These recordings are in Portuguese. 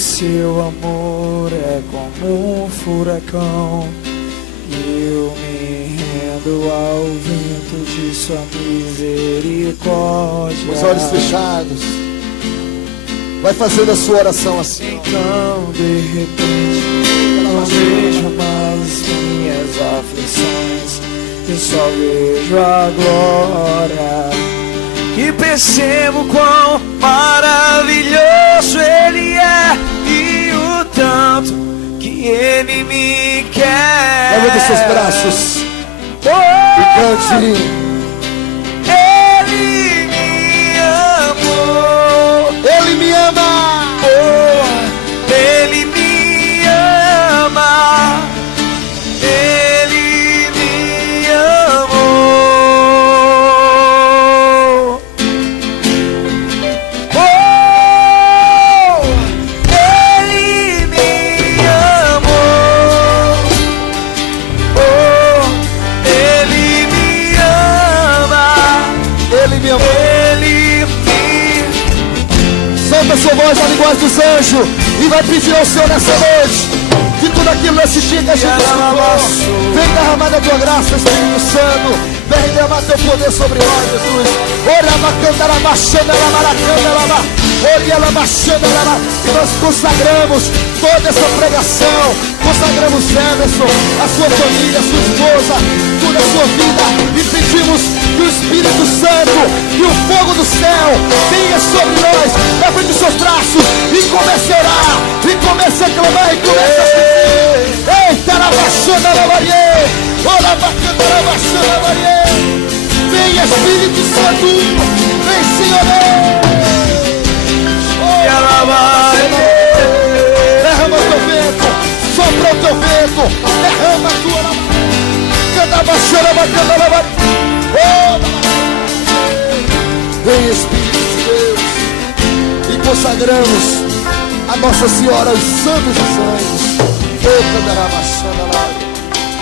seu amor é como um furacão. Eu me rendo ao vento de sua misericórdia. Os olhos fechados. Vai fazendo a sua oração assim. Então, de repente, não vejo mais minhas aflições. Eu só vejo a glória. E percebo quão maravilhoso Ele é. E o tanto que Ele me quer. Levanta os seus braços e cante. Ele me amou. Ele me ama. Ele me ama. Ele me amou. Ele me amou. Ele me ama. Ele me amou. Ele me... Solta a sua voz na linguagem dos anjos e vai pedir ao Senhor nessa noite que tudo aquilo nesse dia que a gente escutou, vem derramar a tua graça, Espírito Santo. Vem derramar teu poder sobre nós, Jesus. Ora bacana, ela baixando, ela maracanda, ela olha, ela baixando, ela. E nós consagramos toda essa pregação. Consagramos Emerson, a sua família, a sua esposa, toda a sua vida. E pedimos que o Espírito Santo e o fogo do céu venha sobre nós. Levante os seus braços e comece a orar. E comece a clamar e comece a dizer: eita, ela baixando, ela variei. Ora bacana, ela baixando, ela variei. Vem Espírito Santo, vem Senhor. E ela vai. Derrama o teu vento, sopra o teu vento, derrama a tua. Canta baixando, bacana, ela vai. Vem Espírito de Deus e consagramos a Nossa Senhora, os santos dos anjos.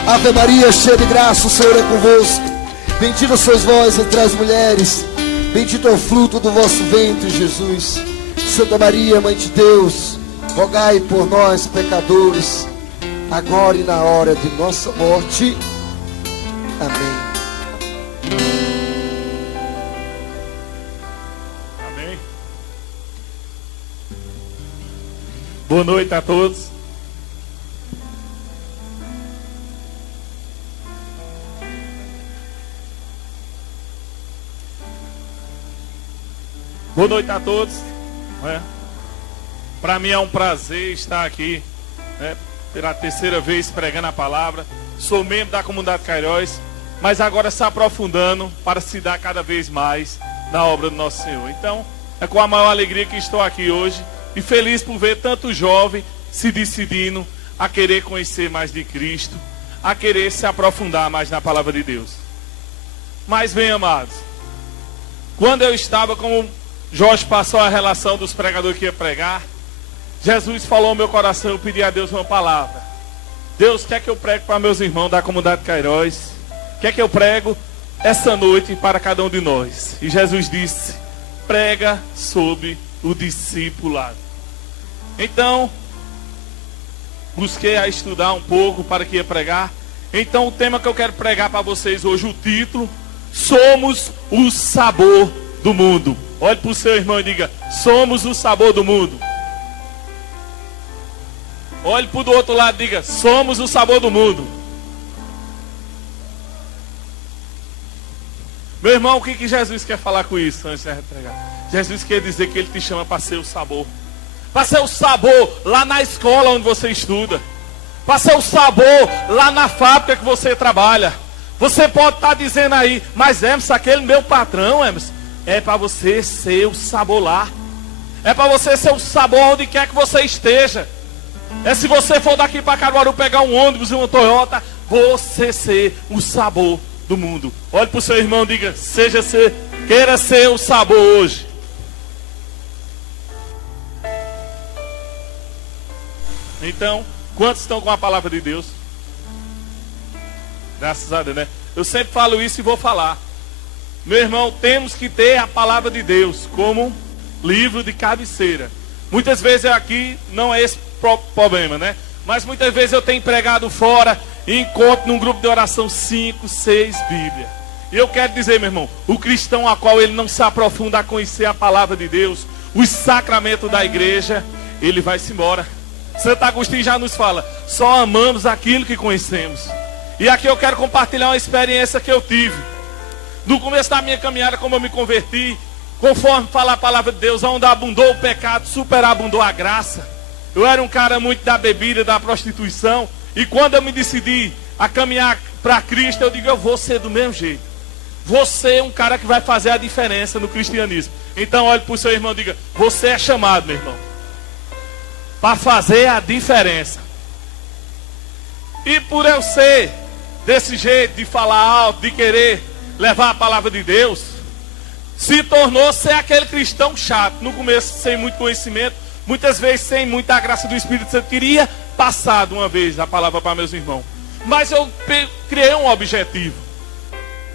Ave Maria, cheia de graça, o Senhor é convosco. Bendita sois vós entre as mulheres, bendito é o fruto do vosso ventre, Jesus. Santa Maria, Mãe de Deus, rogai por nós, pecadores, agora e na hora de nossa morte. Amém. Amém. Boa noite a todos. Boa noite a todos. Para mim é um prazer estar aqui, pela terceira vez pregando a palavra. Sou membro da comunidade Cairós, mas agora se aprofundando para se dar cada vez mais na obra do nosso Senhor. Então, é com a maior alegria que estou aqui hoje e feliz por ver tanto jovem se decidindo a querer conhecer mais de Cristo, a querer se aprofundar mais na palavra de Deus. Mas bem, amados, quando eu estava, como Jorge passou a relação dos pregadores que ia pregar, Jesus falou ao meu coração, eu pedi a Deus uma palavra. Deus, quer que eu pregue para meus irmãos da comunidade Cairós? Quer que eu prego essa noite para cada um de nós? E Jesus disse: prega sobre o discipulado. Então, busquei a estudar um pouco para que ia pregar. Então, o tema que eu quero pregar para vocês hoje, o título: somos o sabor do mundo. Olhe para o seu irmão e diga: somos o sabor do mundo. Olhe para o do outro lado e diga: somos o sabor do mundo. Meu irmão, o que Jesus quer falar com isso antes de pregar? Jesus quer dizer que Ele te chama para ser o sabor. Para ser o sabor lá na escola onde você estuda. Para ser o sabor lá na fábrica que você trabalha. Você pode estar dizendo aí: mas Emerson, aquele meu patrão, Emerson, é para você ser o sabor lá. É para você ser o sabor onde quer que você esteja. É se você for daqui para Caruaru pegar um ônibus e uma Toyota, você ser o sabor do mundo. Olhe para o seu irmão e diga: queira ser o sabor hoje. Então, quantos estão com a palavra de Deus? Graças a Deus, né? Eu sempre falo isso e vou falar. Meu irmão, temos que ter a palavra de Deus como livro de cabeceira. Muitas vezes aqui não é esse problema, né? Mas muitas vezes eu tenho pregado fora e encontro num grupo de oração 5, 6 Bíblias. E eu quero dizer, meu irmão, o cristão a qual ele não se aprofunda a conhecer a palavra de Deus, os sacramentos da igreja, ele vai-se embora. Santo Agostinho já nos fala, só amamos aquilo que conhecemos. E aqui eu quero compartilhar uma experiência que eu tive. No começo da minha caminhada, como eu me converti, conforme fala a palavra de Deus, onde abundou o pecado, superabundou a graça. Eu era um cara muito da bebida, da prostituição. E quando eu me decidi a caminhar para Cristo, eu digo, eu vou ser do mesmo jeito. Você é um cara que vai fazer a diferença no cristianismo. Então olhe para o seu irmão e diga, você é chamado, meu irmão, para fazer a diferença. E por eu ser desse jeito, de falar alto, de querer levar a palavra de Deus, se tornou ser aquele cristão chato. No começo, sem muito conhecimento, muitas vezes sem muita graça do Espírito Santo. Queria passar de uma vez a palavra para meus irmãos. Mas eu criei um objetivo.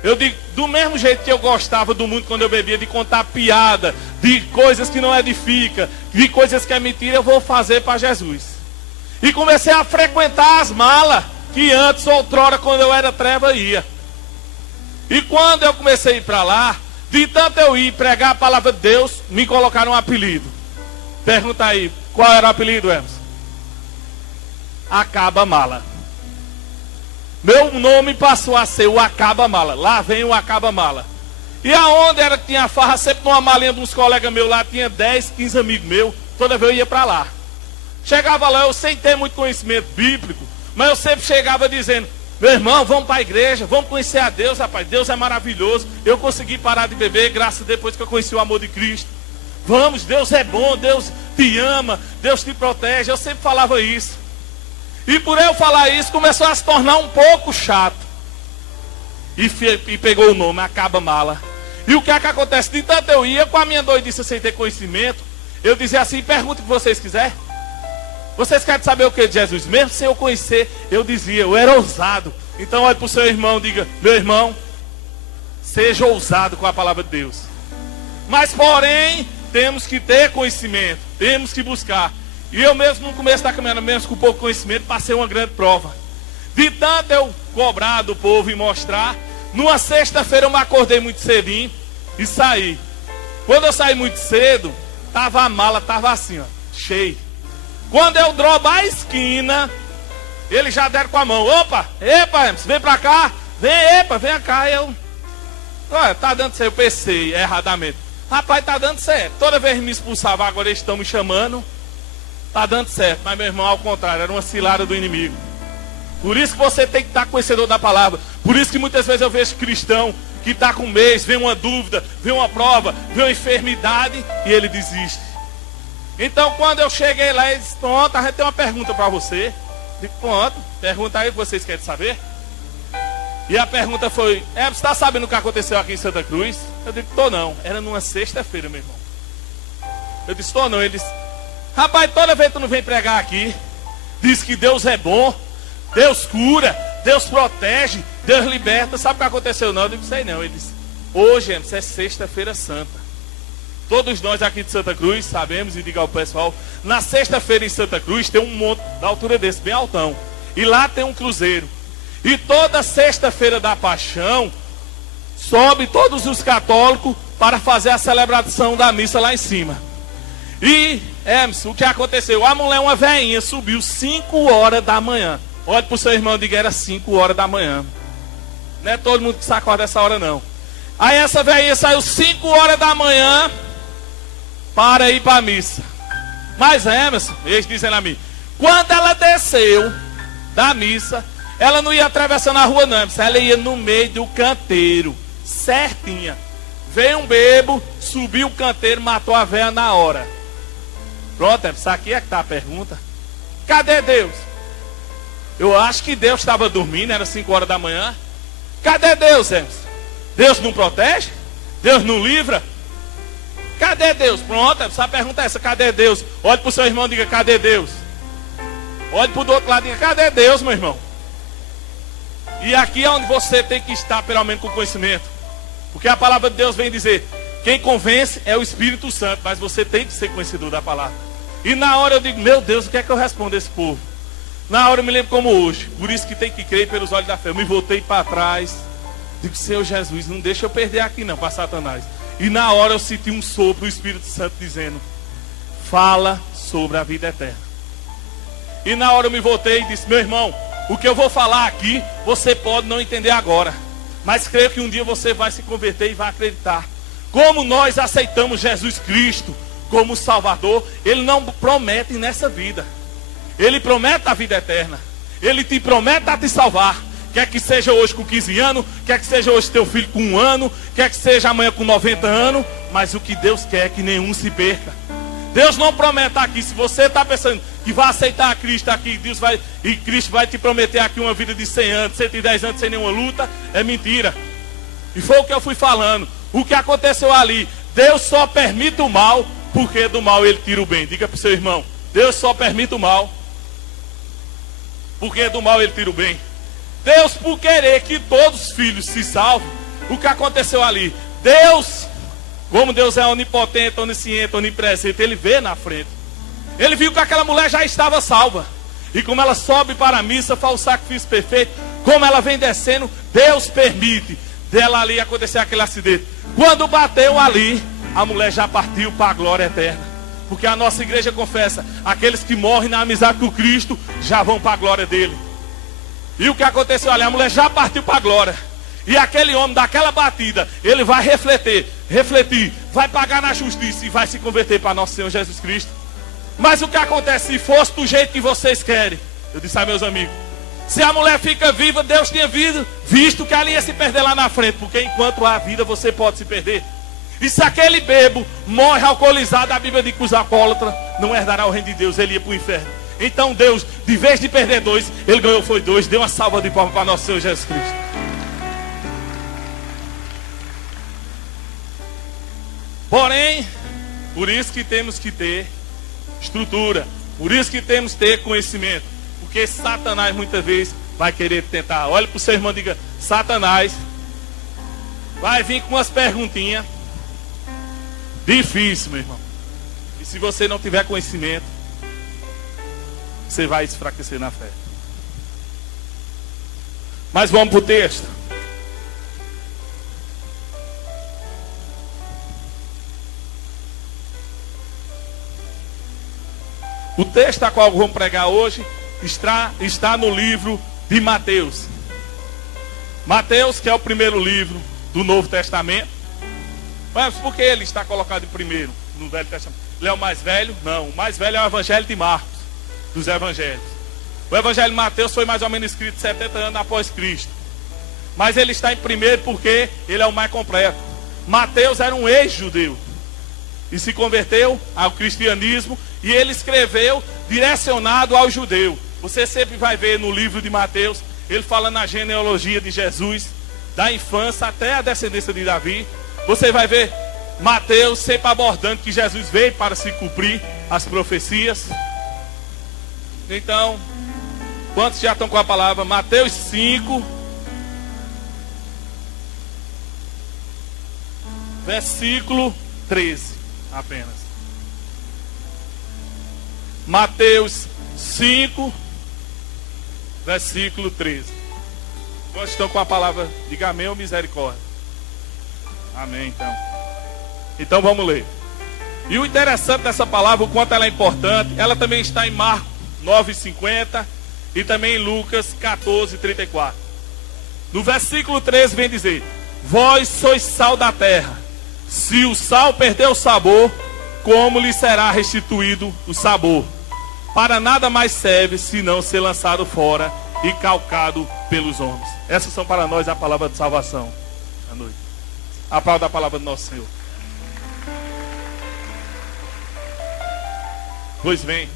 Eu digo, do mesmo jeito que eu gostava do mundo quando eu bebia, de contar piada, de coisas que não edificam, de coisas que é mentira, eu vou fazer para Jesus. E comecei a frequentar as malas que antes, outrora, quando eu era treva, ia. E quando eu comecei a ir para lá, de tanto eu ir pregar a palavra de Deus, me colocaram um apelido. Pergunta aí, qual era o apelido, Emerson? Acaba-mala. Meu nome passou a ser o Acaba-mala. Lá vem o Acaba-mala. E aonde era que tinha farra, sempre numa malinha de uns colegas meus lá, tinha 10, 15 amigos meus, toda vez eu ia para lá. Chegava lá, eu sem ter muito conhecimento bíblico, mas eu sempre chegava dizendo, meu irmão, vamos para a igreja, vamos conhecer a Deus, rapaz, Deus é maravilhoso. Eu consegui parar de beber, graças a Deus, depois que eu conheci o amor de Cristo. Vamos, Deus é bom, Deus te ama, Deus te protege. Eu sempre falava isso. E por eu falar isso, começou a se tornar um pouco chato. E pegou o nome, Acaba-mala. E o que é que acontece? De tanto eu ia, com a minha doidice sem ter conhecimento, eu dizia assim, pergunta o que vocês quiserem. Vocês querem saber o que de Jesus? Mesmo sem eu conhecer, eu dizia, eu era ousado. Então olhe para o seu irmão, diga, meu irmão, seja ousado com a palavra de Deus. Mas porém, temos que ter conhecimento, temos que buscar. E eu mesmo no começo da caminhada, mesmo com pouco conhecimento, passei uma grande prova. De tanto eu cobrar do povo e mostrar, numa sexta-feira eu me acordei muito cedinho e saí. Quando eu saí muito cedo, tava a mala, tava assim, ó, cheia. Quando eu drobar a esquina, eles já deram com a mão. Opa, epa, Emerson, vem pra cá. Vem cá. Eu, olha, tá dando certo, eu pensei erradamente. Rapaz, tá dando certo. Toda vez me expulsava, agora eles estão me chamando. Tá dando certo, mas meu irmão, ao contrário, era uma cilada do inimigo. Por isso que você tem que estar conhecedor da palavra. Por isso que muitas vezes eu vejo cristão que está com um mês, vem uma dúvida, vem uma prova, vem uma enfermidade e ele desiste. Então quando eu cheguei lá, ele disse, pronto, a gente tem uma pergunta para você. Eu digo, pronto, pergunta aí o que vocês querem saber. E a pergunta foi, você está sabendo o que aconteceu aqui em Santa Cruz? Eu digo, tô não, era numa sexta-feira, meu irmão. Eu disse, tô não, ele disse, rapaz, toda vez que tu não vem pregar aqui, diz que Deus é bom, Deus cura, Deus protege, Deus liberta. Sabe o que aconteceu? Não, eu digo, sei não. Ele disse, hoje, é sexta-feira santa. Todos nós aqui de Santa Cruz sabemos, e diga ao pessoal, na sexta-feira em Santa Cruz tem um monte da altura desse, bem altão. E lá tem um cruzeiro. E toda sexta-feira da paixão, sobe todos os católicos para fazer a celebração da missa lá em cima. E, Emerson, o que aconteceu? A mulher, uma velhinha, subiu 5 horas da manhã. Olha para o seu irmão e diga, era 5 horas da manhã. Não é todo mundo que se acorda essa hora, não. Aí essa velhinha saiu 5 horas da manhã para ir para a missa. Mas, Emerson, eles dizendo a mim, quando ela desceu da missa, ela não ia atravessando a rua, não, Emerson, ela ia no meio do canteiro, certinha. Veio um bebo, subiu o canteiro, matou a velha na hora. Pronto, Emerson, aqui é que está a pergunta. Cadê Deus? Eu acho que Deus estava dormindo, era 5 horas da manhã. Cadê Deus, Emerson? Deus não protege? Deus não livra? Cadê Deus? Pronto, essa pergunta é essa, cadê Deus? Olhe para o seu irmão e diga, cadê Deus? Olhe para o outro lado e diga, cadê Deus, meu irmão? E aqui é onde você tem que estar, pelo menos com conhecimento. Porque a palavra de Deus vem dizer, quem convence é o Espírito Santo, mas você tem que ser conhecedor da palavra. E na hora eu digo, meu Deus, o que é que eu respondo a esse povo? Na hora eu me lembro como hoje. Por isso que tem que crer pelos olhos da fé. Eu me voltei para trás. Digo, Senhor Jesus, não deixa eu perder aqui não, para Satanás. E na hora eu senti um sopro do Espírito Santo dizendo, fala sobre a vida eterna. E na hora eu me voltei e disse, meu irmão, o que eu vou falar aqui, você pode não entender agora. Mas creio que um dia você vai se converter e vai acreditar. Como nós aceitamos Jesus Cristo como Salvador, Ele não promete nessa vida. Ele promete a vida eterna. Ele te promete a te salvar. Quer que seja hoje com 15 anos, quer que seja hoje teu filho com 1 ano, quer que seja amanhã com 90 anos, mas o que Deus quer é que nenhum se perca. Deus não promete aqui, se você está pensando que vai aceitar a Cristo aqui, e Cristo vai te prometer aqui uma vida de 100 anos, 110 anos sem nenhuma luta, é mentira. E foi o que eu fui falando. O que aconteceu ali, Deus só permite o mal, porque do mal Ele tira o bem. Diga para o seu irmão, Deus só permite o mal, porque do mal Ele tira o bem. Deus, por querer que todos os filhos se salvem, o que aconteceu ali? Deus, como Deus é onipotente, onisciente, onipresente, Ele vê na frente. Ele viu que aquela mulher já estava salva. E como ela sobe para a missa, faz o sacrifício perfeito, como ela vem descendo, Deus permite dela ali acontecer aquele acidente. Quando bateu ali, a mulher já partiu para a glória eterna. Porque a nossa igreja confessa, aqueles que morrem na amizade com Cristo, já vão para a glória dele. E o que aconteceu ali? A mulher já partiu para a glória. E aquele homem daquela batida, ele vai refletir, vai pagar na justiça e vai se converter para nosso Senhor Jesus Cristo. Mas o que acontece se fosse do jeito que vocês querem? Eu disse a meus amigos, se a mulher fica viva, Deus tinha visto que ela ia se perder lá na frente. Porque enquanto há vida, você pode se perder. E se aquele bebo morre alcoolizado, a Bíblia diz que os alcoólatras não herdará o reino de Deus, ele ia para o inferno. Então Deus, de vez de perder 2, Ele ganhou foi 2. Deu uma salva de palmas para nosso Senhor Jesus Cristo. Porém, por isso que temos que ter estrutura. Por isso que temos que ter conhecimento. Porque Satanás muitas vezes vai querer tentar. Olha para o seu irmão e diga, Satanás vai vir com umas perguntinhas difíceis, meu irmão. E se você não tiver conhecimento, você vai se enfraquecer na fé. Mas vamos para o texto. O texto a qual vamos pregar hoje está no livro de Mateus. Mateus, que é o primeiro livro do Novo Testamento. Mas por que ele está colocado em primeiro no Velho Testamento? Ele é o mais velho? Não, o mais velho é o Evangelho de Marcos, dos Evangelhos. O Evangelho de Mateus foi mais ou menos escrito 70 anos após Cristo. Mas ele está em primeiro porque ele é o mais completo. Mateus era um ex-judeu e se converteu ao cristianismo, e ele escreveu direcionado ao judeu. Você sempre vai ver no livro de Mateus, ele fala na genealogia de Jesus, da infância até a descendência de Davi. Você vai ver Mateus sempre abordando que Jesus veio para se cumprir as profecias. Então, quantos já estão com a palavra? Mateus 5, versículo 13 apenas. Mateus 5, versículo 13. Quantos estão com a palavra? Diga amém ou misericórdia. Amém, então. Então vamos ler. E o interessante dessa palavra, o quanto ela é importante, ela também está em Marcos 9,50 e também em Lucas 14,34. No versículo 13 vem dizer: vós sois sal da terra. Se o sal perder o sabor, como lhe será restituído o sabor? Para nada mais serve, senão ser lançado fora e calcado pelos homens. Essas são para nós a palavra de salvação à noite. Aplauda a palavra do nosso Senhor. Pois bem,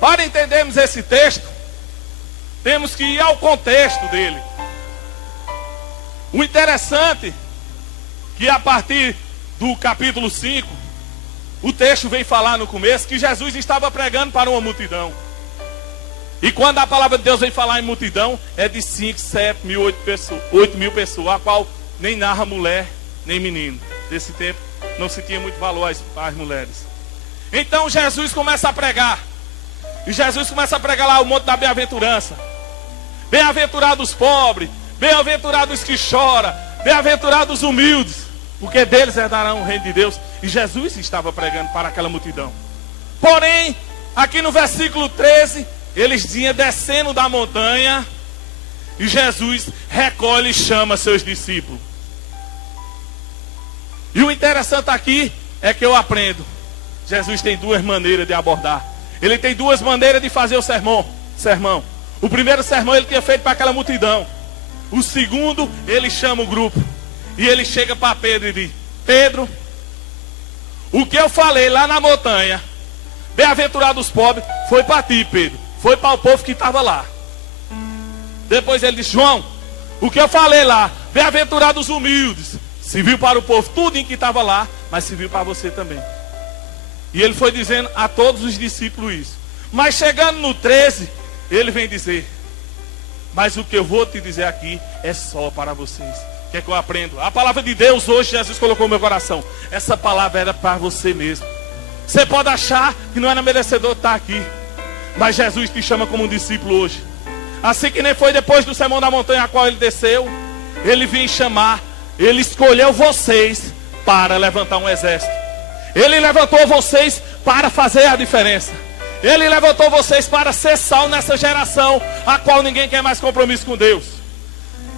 para entendermos esse texto, temos que ir ao contexto dele. O interessante que a partir do capítulo 5, o texto vem falar no começo que Jesus estava pregando para uma multidão. E quando a palavra de Deus vem falar em multidão, é de 5, 7 mil, 8 mil pessoas, a qual nem narra mulher, nem menino. Nesse tempo não se tinha muito valor às mulheres. Então Jesus começa a pregar. E Jesus começa a pregar lá o monte da bem-aventurança. Bem-aventurados os pobres, bem-aventurados os que choram, bem-aventurados os humildes, porque deles herdarão o reino de Deus. E Jesus estava pregando para aquela multidão. Porém, aqui no versículo 13, eles vinham descendo da montanha e Jesus recolhe e chama seus discípulos. E o interessante aqui é que eu aprendo. Jesus tem duas maneiras de abordar. Ele tem duas maneiras de fazer o sermão. O primeiro sermão ele tinha feito para aquela multidão. O segundo, ele chama o grupo. E ele chega para Pedro e diz: Pedro, o que eu falei lá na montanha, bem-aventurados os pobres, foi para ti, Pedro. Foi para o povo que estava lá. Depois ele disse: João, o que eu falei lá, bem-aventurados os humildes, serviu para o povo, tudo em que estava lá, mas serviu para você também. E ele foi dizendo a todos os discípulos isso. Mas chegando no 13, ele vem dizer: mas o que eu vou te dizer aqui é só para vocês. O que é que eu aprendo? A palavra de Deus hoje, Jesus colocou no meu coração. Essa palavra era para você mesmo. Você pode achar que não era merecedor estar aqui, mas Jesus te chama como um discípulo hoje. Assim que nem foi depois do sermão da montanha a qual ele desceu, ele vinha chamar, ele escolheu vocês para levantar um exército. Ele levantou vocês para fazer a diferença. Ele levantou vocês para ser sal nessa geração a qual ninguém quer mais compromisso com Deus.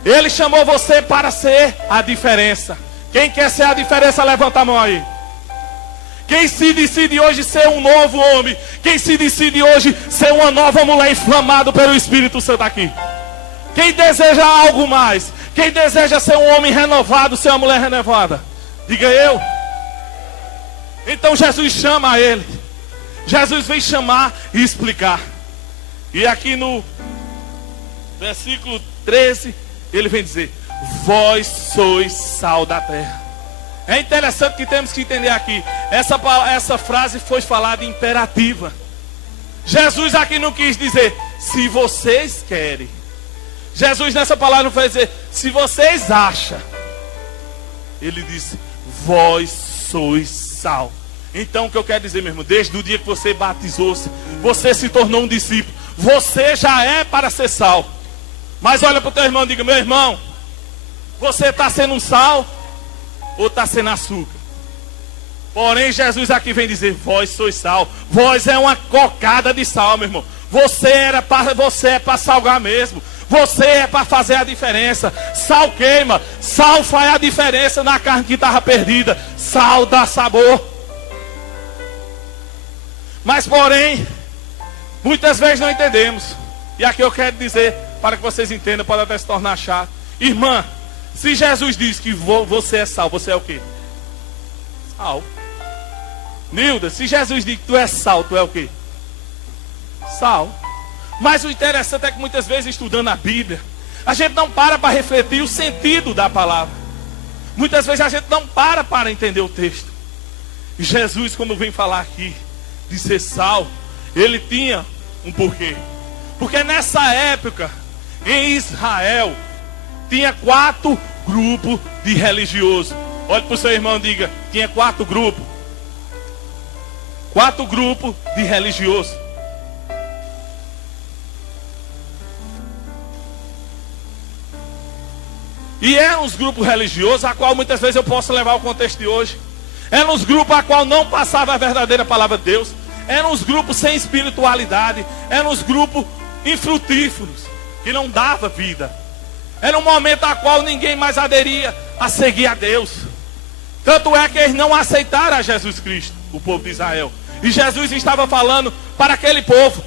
Ele chamou você para ser a diferença. Quem quer ser a diferença, levanta a mão aí. Quem se decide hoje ser um novo homem, quem se decide hoje ser uma nova mulher inflamada pelo Espírito Santo aqui. Quem deseja algo mais, quem deseja ser um homem renovado, ser uma mulher renovada, diga eu. Então Jesus chama ele. Jesus vem chamar e explicar. E aqui no versículo 13, ele vem dizer: vós sois sal da terra. É interessante que temos que entender aqui. Essa frase foi falada imperativa. Jesus aqui não quis dizer se vocês querem. Jesus nessa palavra não foi dizer se vocês acham. Ele disse: vós sois sal. Então o que eu quero dizer, meu irmão, desde o dia que você batizou-se, você se tornou um discípulo, você já é para ser sal. Mas olha para o teu irmão e diga: meu irmão, você está sendo um sal ou está sendo açúcar? Porém Jesus aqui vem dizer: vós sois sal. Vós é uma cocada de sal, meu irmão. Você é para salgar mesmo. Você é para fazer a diferença. Sal queima, sal faz a diferença na carne que estava perdida. Sal dá sabor. Mas porém, muitas vezes não entendemos. E aqui eu quero dizer, para que vocês entendam, pode até se tornar chato. Irmã, se Jesus diz que você é sal, você é o quê? Sal. Nilda, se Jesus diz que tu és sal, tu é o quê? Sal. Mas o interessante é que muitas vezes, estudando a Bíblia, a gente não para refletir o sentido da palavra. Muitas vezes a gente não para entender o texto. E Jesus, como vem falar aqui de ser sal, ele tinha um porquê. Porque nessa época, em Israel, tinha 4 grupos de religiosos. Olhe para o seu irmão e diga: tinha 4 grupos. 4 grupos de religiosos. E eram os grupos religiosos a qual muitas vezes eu posso levar ao contexto de hoje. Eram os grupos a qual não passava a verdadeira palavra de Deus. Eram os grupos sem espiritualidade. Eram os grupos infrutíferos, que não dava vida. Era um momento a qual ninguém mais aderia a seguir a Deus. Tanto é que eles não aceitaram a Jesus Cristo, o povo de Israel. E Jesus estava falando para aquele povo.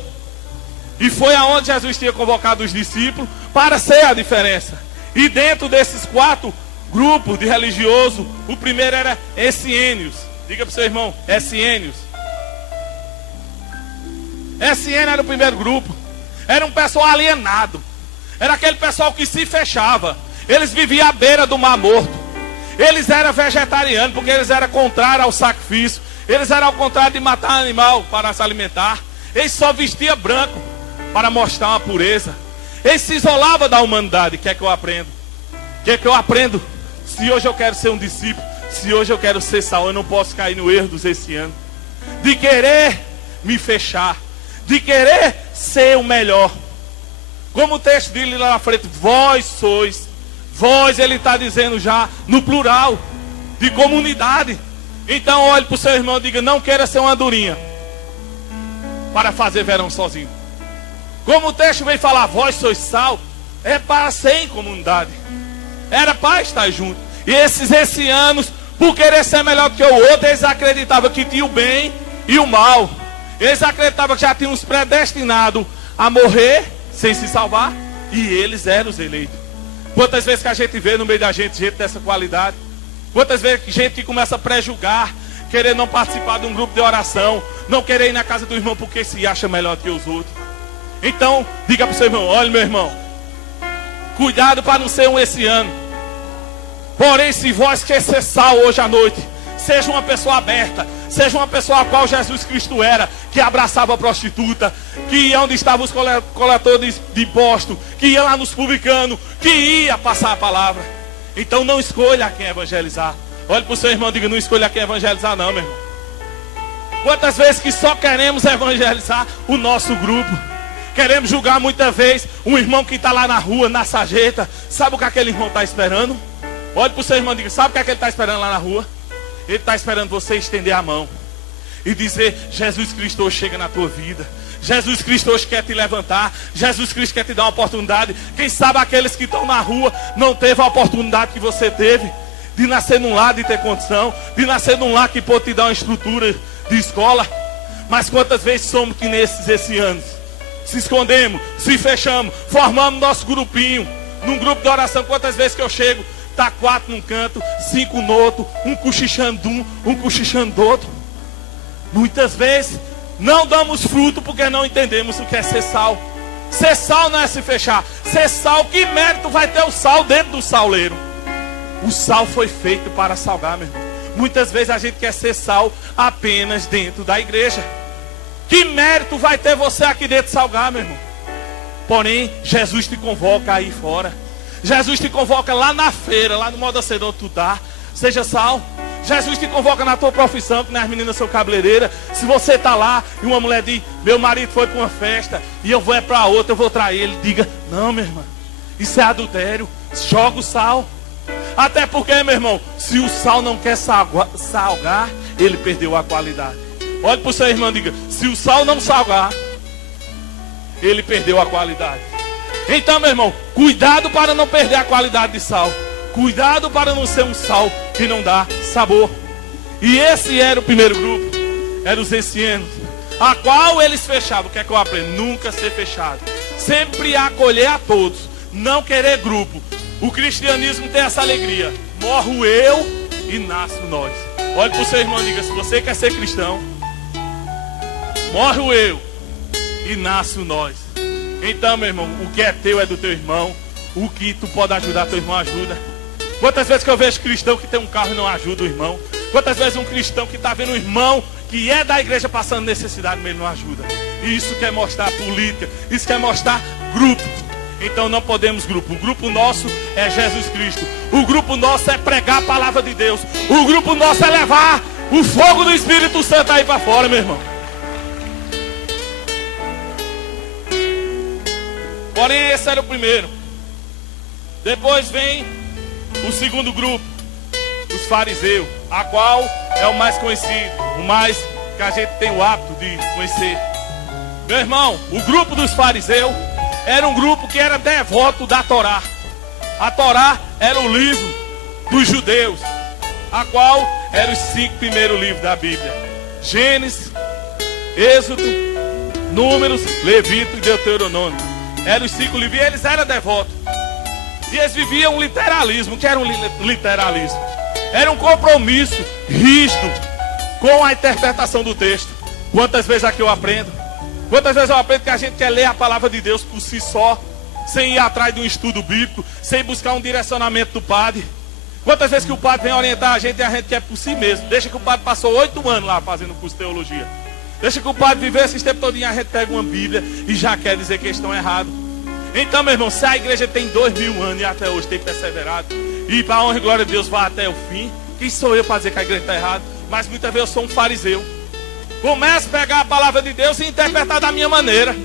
E foi aonde Jesus tinha convocado os discípulos para ser a diferença. E dentro desses 4 grupos de religiosos, o primeiro era Essênios. Diga para o seu irmão: Essênios. Essênios era o primeiro grupo. Era um pessoal alienado. Era aquele pessoal que se fechava. Eles viviam à beira do Mar Morto. Eles eram vegetarianos porque eles eram contrários ao sacrifício. Eles eram ao contrário de matar animal para se alimentar. Eles só vestiam branco para mostrar uma pureza. Eles se isolavam da humanidade. O que é que eu aprendo? O que é que eu aprendo? Se hoje eu quero ser um discípulo, se hoje eu quero ser sal, eu não posso cair no erro dos essênios. de querer me fechar, de querer ser o melhor. Como o texto dele lá na frente, vós sois. Vós, ele está dizendo já no plural, de comunidade. Então olhe para o seu irmão e diga, não queira ser uma andorinha para fazer verão sozinho. Como o texto vem falar, vós sois sal, é para ser em comunidade. Era para estar junto. E esses anos, por querer ser melhor que o outro, eles acreditavam que tinha o bem e o mal. Eles acreditavam que já tinham os predestinados a morrer sem se salvar. E eles eram os eleitos. Quantas vezes que a gente vê no meio da gente dessa qualidade? Quantas vezes que gente que começa a pré-julgar, querer não participar de um grupo de oração, não querer ir na casa do irmão porque se acha melhor que os outros. Então, diga para o seu irmão, olha meu irmão, cuidado para não ser um esse ano. Porém, se vós quer ser sal hoje à noite, seja uma pessoa aberta, seja uma pessoa a qual Jesus Cristo era, que abraçava a prostituta, que ia onde estavam os coletores de imposto, que ia lá nos publicanos, que ia passar a palavra. Então não escolha quem evangelizar. Olhe para o seu irmão e diga, não escolha quem evangelizar não, meu irmão. Quantas vezes que só queremos evangelizar o nosso grupo. Queremos julgar muitas vezes um irmão que está lá na rua, na sarjeta. Sabe o que aquele irmão está esperando? Olhe para o seu irmão e diga, sabe o que ele está esperando lá na rua? Ele está esperando você estender a mão e dizer, Jesus Cristo hoje chega na tua vida. Jesus Cristo hoje quer te levantar. Jesus Cristo quer te dar uma oportunidade. Quem sabe aqueles que estão na rua não teve a oportunidade que você teve de nascer num lar, de ter condição, de nascer num lar que pode te dar uma estrutura de escola. Mas quantas vezes somos que nesses anos se escondemos, se fechamos, formamos nosso grupinho, num grupo de oração. Quantas vezes que eu chego, tá 4 num canto, 5 no outro, um cochichando de um cochichando do outro. Muitas vezes não damos fruto porque não entendemos o que é ser sal. Ser sal não é se fechar. Ser sal, que mérito vai ter o sal dentro do sauleiro? O sal foi feito para salgar, meu irmão. Muitas vezes a gente quer ser sal apenas dentro da igreja. Que mérito vai ter você aqui dentro salgar, meu irmão? Porém, Jesus te convoca aí fora. Jesus te convoca lá na feira, lá no Modacedão, tu dá. Seja sal. Jesus te convoca na tua profissão, que as meninas são cabeleireiras. Se você está lá e uma mulher diz, meu marido foi para uma festa e eu vou para outra, eu vou trair ele. Diga, não, meu irmão, isso é adultério. Joga o sal. Até porque, meu irmão, se o sal não quer salgar, ele perdeu a qualidade. Olhe para o seu irmão e diga, se o sal não salgar, ele perdeu a qualidade. Então, meu irmão, cuidado para não perder a qualidade de sal. Cuidado para não ser um sal que não dá sabor. E esse era o primeiro grupo. Eram os ancianos, a qual eles fechavam. O que é que eu aprendo? Nunca ser fechado. Sempre acolher a todos. Não querer grupo. O cristianismo tem essa alegria. Morre o eu e nasce o nós. Olhe para o seu irmão e diga, se você quer ser cristão, morre o eu e nasce o nós. Então, meu irmão, o que é teu é do teu irmão. O que tu pode ajudar teu irmão, ajuda. Quantas vezes que eu vejo cristão que tem um carro e não ajuda o irmão? Quantas vezes um cristão que está vendo um irmão que é da igreja passando necessidade, mas ele não ajuda? E isso quer mostrar política, isso quer mostrar grupo. Então não podemos grupo. O grupo nosso é Jesus Cristo. O grupo nosso é pregar a palavra de Deus. O grupo nosso é levar o fogo do Espírito Santo aí para fora, meu irmão. Porém, esse era o primeiro. Depois vem o segundo grupo, os fariseus, a qual é o mais conhecido, o mais que a gente tem o hábito de conhecer. Meu irmão, o grupo dos fariseus era um grupo que era devoto da Torá. A Torá era o livro dos judeus, a qual eram os 5 primeiros livros da Bíblia: Gênesis, Êxodo, Números, Levítico e Deuteronômio. Eram os 5 livros e eles eram devotos. E eles viviam um literalismo. O que era um literalismo? Era um compromisso rígido com a interpretação do texto. Quantas vezes aqui eu aprendo? Quantas vezes eu aprendo que a gente quer ler a palavra de Deus por si só, sem ir atrás de um estudo bíblico, sem buscar um direcionamento do padre? Quantas vezes que o padre vem orientar a gente e a gente quer por si mesmo? Deixa que o padre passou 8 anos lá fazendo curso de teologia. Deixa que o padre viver esse tempo todinho, a gente pega uma Bíblia e já quer dizer que eles estão errados. Então, meu irmão, se a igreja tem 2000 anos e até hoje tem perseverado, e para a honra e glória de Deus vai até o fim, quem sou eu para dizer que a igreja está errada? Mas muitas vezes eu sou um fariseu. Começo a pegar a palavra de Deus e interpretar da minha maneira,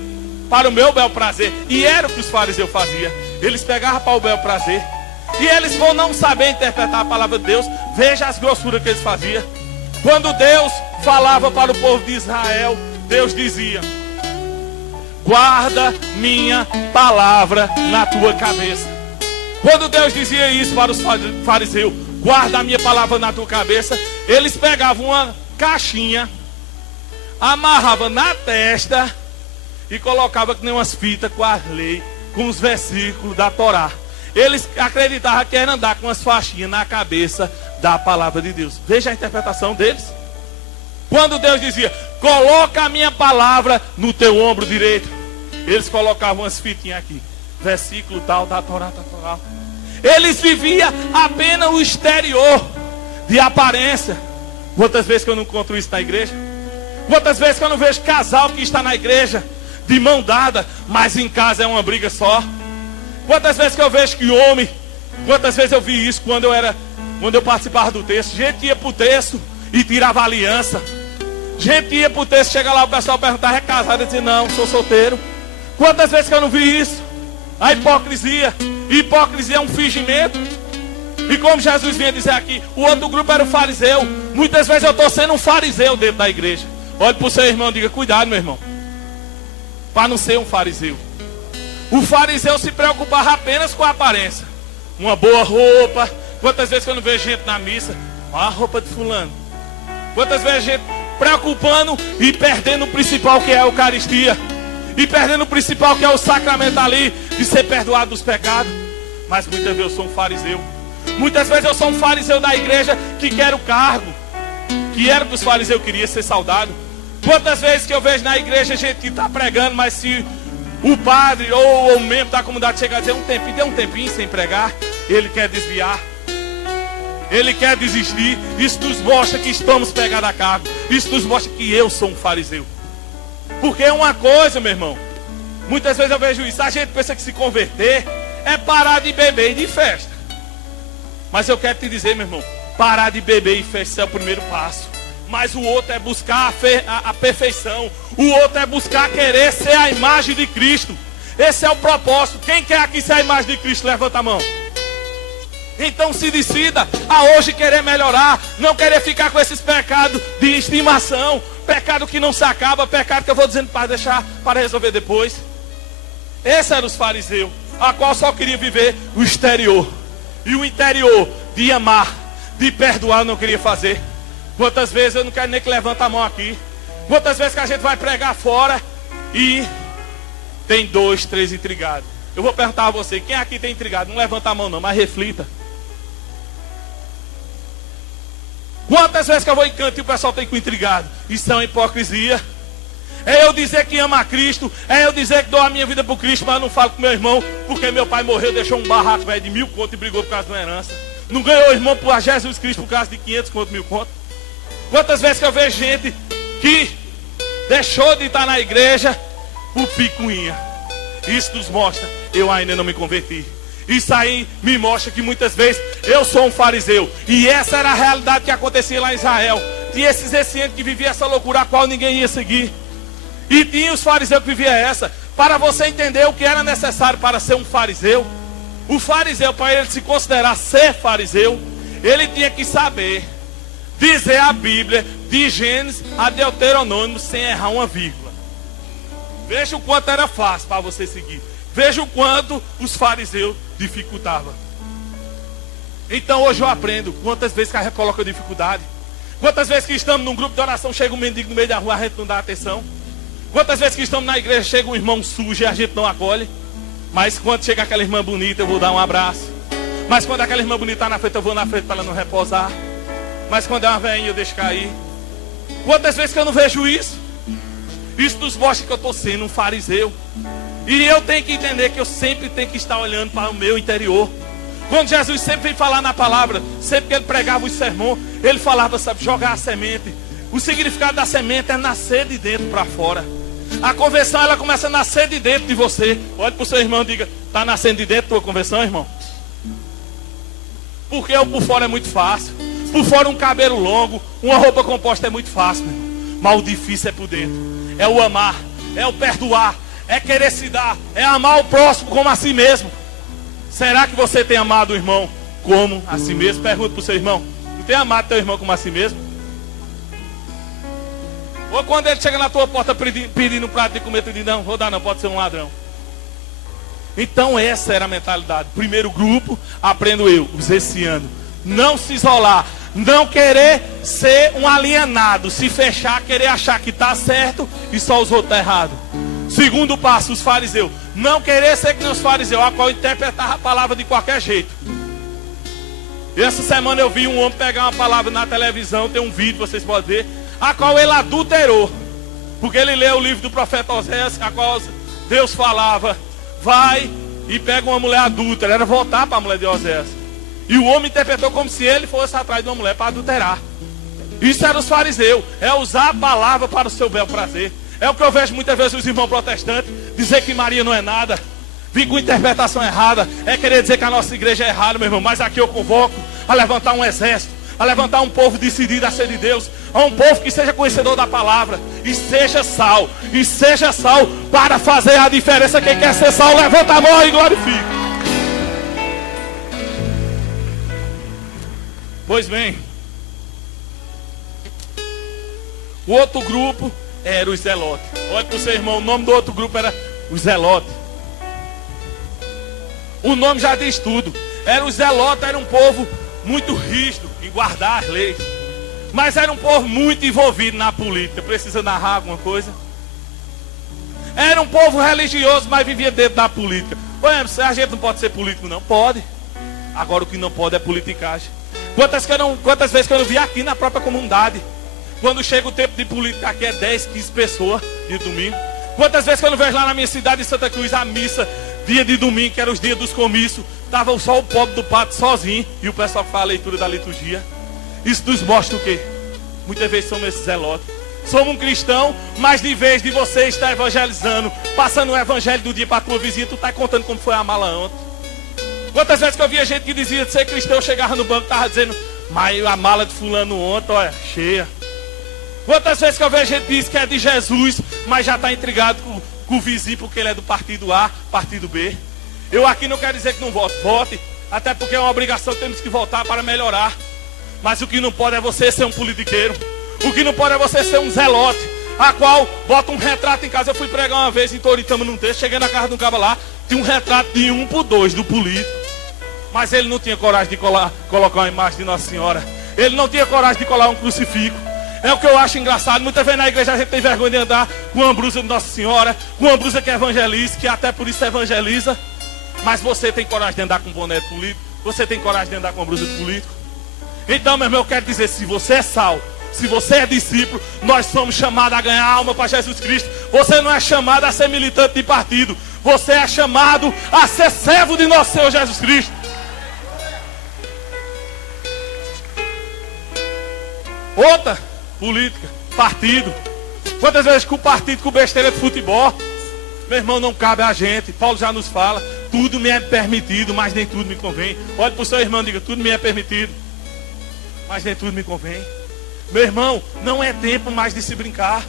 para o meu bel prazer. E era o que os fariseus faziam. Eles pegavam para o bel prazer. E eles vão não saber interpretar a palavra de Deus. Veja as grossuras que eles faziam. Quando Deus falava para o povo de Israel, Deus dizia: guarda minha palavra na tua cabeça. Quando Deus dizia isso para os fariseus, guarda a minha palavra na tua cabeça, eles pegavam uma caixinha, amarravam na testa e colocavam que nem umas fitas com as leis, com os versículos da Torá. Eles acreditavam que era andar com as faixinhas na cabeça da palavra de Deus. Veja a interpretação deles. Quando Deus dizia: coloca a minha palavra no teu ombro direito, eles colocavam umas fitinhas aqui, versículo tal, da Torá, tal. Eles viviam apenas o exterior, de aparência. Quantas vezes que eu não encontro isso na igreja? Quantas vezes que eu não vejo casal que está na igreja de mão dada, mas em casa é uma briga só? Quantas vezes que eu vejo que homem, quantas vezes eu vi isso quando eu participava do texto, gente ia para o texto e tirava a aliança. Gente ia para o texto, chega lá, o pessoal perguntava: é casado? Eu dizia: não, sou solteiro. Quantas vezes que eu não vi isso? A hipocrisia. Hipocrisia é um fingimento. E como Jesus vinha dizer aqui, o outro grupo era o fariseu. Muitas vezes eu estou sendo um fariseu dentro da igreja. Olhe para o seu irmão e diga: cuidado, meu irmão, para não ser um fariseu. O fariseu se preocupava apenas com a aparência. Uma boa roupa. Quantas vezes que eu não vejo gente na missa: olha a roupa de fulano. Quantas vezes gente preocupando e perdendo o principal, que é a Eucaristia, e perdendo o principal, que é o sacramento ali, de ser perdoado dos pecados. Mas muitas vezes eu sou um fariseu. Muitas vezes eu sou um fariseu da igreja que quer o cargo, que era o que os fariseus queriam, ser saudado. Quantas vezes que eu vejo na igreja gente que está pregando, mas se o padre ou o membro da comunidade chegar a dizer dê um tempinho sem pregar, ele quer desviar, ele quer desistir. Isso nos mostra que estamos pegados a cargo. Isso nos mostra que eu sou um fariseu. Porque é uma coisa, meu irmão, muitas vezes eu vejo isso, a gente pensa que se converter é parar de beber e de festa. Mas eu quero te dizer, meu irmão, parar de beber e festa é o primeiro passo. Mas o outro é buscar a perfeição. O outro é buscar querer ser a imagem de Cristo. Esse é o propósito. Quem quer aqui ser a imagem de Cristo, levanta a mão. Então se decida a hoje querer melhorar. Não querer ficar com esses pecados de estimação. Pecado que não se acaba. Pecado que eu vou dizendo para deixar para resolver depois. Esses eram os fariseus, a qual só queria viver o exterior. E o interior de amar, de perdoar, eu não queria fazer. Quantas vezes, eu não quero nem que levanta a mão aqui, quantas vezes que a gente vai pregar fora e tem 2, 3 intrigados. Eu vou perguntar a você: quem aqui tem intrigado? Não levanta a mão não, mas reflita. Quantas vezes que eu vou em canto e o pessoal tem com intrigado? Isso é uma hipocrisia. É eu dizer que amo a Cristo, é eu dizer que dou a minha vida por Cristo, mas eu não falo com meu irmão, porque meu pai morreu, deixou um barraco velho de 1000 conto e brigou por causa de uma herança. Não ganhou o irmão por Jesus Cristo por causa de 500 conto, 1000 conto. Quantas vezes que eu vejo gente que deixou de estar na igreja por picuinha. Isso nos mostra: eu ainda não me converti. Isso aí me mostra que muitas vezes eu sou um fariseu. E essa era a realidade que acontecia lá em Israel. Tinha esses essêncios que viviam essa loucura a qual ninguém ia seguir. E tinha os fariseus que viviam essa. Para você entender o que era necessário para ser um fariseu, o fariseu, para ele se considerar ser fariseu, ele tinha que saber dizer a Bíblia de Gênesis a Deuteronômio sem errar uma vírgula. Veja o quanto era fácil para você seguir. Veja o quanto os fariseus dificultavam. Então hoje eu aprendo quantas vezes que a gente coloca dificuldade. Quantas vezes que estamos num grupo de oração, chega um mendigo no meio da rua, a gente não dá atenção. Quantas vezes que estamos na igreja, chega um irmão sujo e a gente não acolhe. Mas quando chega aquela irmã bonita, eu vou dar um abraço. Mas quando aquela irmã bonita está na frente, eu vou na frente para ela não repousar. Mas quando é uma velhinha, eu deixo cair. Quantas vezes que eu não vejo isso? Isso nos mostra que eu estou sendo um fariseu. E eu tenho que entender que eu sempre tenho que estar olhando para o meu interior. Quando Jesus sempre vem falar na palavra, sempre que ele pregava os sermões, ele falava, sabe, jogar a semente. O significado da semente é nascer de dentro para fora. A conversão, ela começa a nascer de dentro de você. Olhe para o seu irmão e diga: está nascendo de dentro a tua conversão, irmão? Porque o por fora é muito fácil. Por fora um cabelo longo, uma roupa composta é muito fácil, meu irmão. Mas o difícil é por dentro. É o amar, é o perdoar, é querer se dar, é amar o próximo como a si mesmo. Será que você tem amado o irmão como a si mesmo? Pergunta para o seu irmão. Tu tem amado teu irmão como a si mesmo? Ou quando ele chega na tua porta pedindo um prato de comer, tu diz, não, vou dar não, pode ser um ladrão. Então essa era a mentalidade. Primeiro grupo, aprendo eu, os esse ano. Não se isolar, não querer ser um alienado, se fechar, querer achar que está certo e só os outros estão errados. Segundo passo, os fariseus. Não querer ser que nem os fariseus, a qual interpretava a palavra de qualquer jeito. E essa semana eu vi um homem pegar uma palavra na televisão, tem um vídeo, vocês podem ver, a qual ele adulterou. Porque ele leu o livro do profeta Oséias, a qual Deus falava, vai e pega uma mulher adúltera. Era voltar para a mulher de Oséias. E o homem interpretou como se ele fosse atrás de uma mulher para adulterar. Isso era os fariseus, é usar a palavra para o seu bel prazer. É o que eu vejo muitas vezes os irmãos protestantes dizer que Maria não é nada, vir com interpretação errada, é querer dizer que a nossa igreja é errada, meu irmão. Mas aqui eu convoco a levantar um exército, a levantar um povo decidido a ser de Deus, a um povo que seja conhecedor da palavra e seja sal para fazer a diferença. Quem quer ser sal, levanta a mão e glorifica. Pois bem, o outro grupo era os zelotes. Olha para o seu irmão, o nome do outro grupo era os zelotes. O nome já diz tudo. Era os zelotes, era um povo muito rígido em guardar as leis, mas era um povo muito envolvido na política. Precisa narrar alguma coisa? Era um povo religioso, mas vivia dentro da política. Ué, a gente não pode ser político, não? Pode. Agora o que não pode é politicagem. Quantas vezes que eu não vi aqui na própria comunidade, quando chega o tempo de política, aqui é 10, 15 pessoas de domingo. Quantas vezes que eu não vejo lá na minha cidade de Santa Cruz a missa, dia de domingo, que era os dias dos comícios, estava só o pobre do pátio sozinho, e o pessoal que faz a leitura da liturgia. Isso nos mostra o quê? Muitas vezes somos esses zelotes. Somos um cristão, mas de vez de você estar evangelizando, passando o evangelho do dia para a tua vizinha, tu está contando como foi a mala ontem. Quantas vezes que eu via gente que dizia de ser cristão, chegava no banco e estava dizendo, mas a mala de fulano ontem, olha, cheia. Quantas vezes que eu vejo gente que diz que é de Jesus, mas já está intrigado com o vizinho porque ele é do partido A, partido B. Eu aqui não quero dizer que não vote, vote, até porque é uma obrigação, temos que votar para melhorar. Mas o que não pode é você ser um politiqueiro. O que não pode é você ser um zelote, a qual bota um retrato em casa. Eu fui pregar uma vez em Toritama num texto, cheguei na casa de um cabo lá, tinha um retrato de 1:2 do político. Mas ele não tinha coragem de colocar uma imagem de Nossa Senhora. Ele não tinha coragem de colar um crucifixo. É o que eu acho engraçado. Muitas vezes na igreja a gente tem vergonha de andar com uma blusa de Nossa Senhora, com uma blusa que evangeliza, que até por isso evangeliza. Mas você tem coragem de andar com um boné de político? Você tem coragem de andar com uma blusa de político? Então, meu irmão, eu quero dizer, se você é sal, se você é discípulo, nós somos chamados a ganhar alma para Jesus Cristo. Você não é chamado a ser militante de partido. Você é chamado a ser servo de nosso Senhor Jesus Cristo. Outra, política, partido. Quantas vezes que o partido com besteira de futebol, meu irmão, não cabe a gente. Paulo já nos fala, tudo me é permitido, mas nem tudo me convém. Olhe para o seu irmão e diga, tudo me é permitido, mas nem tudo me convém. Meu irmão, não é tempo mais de se brincar.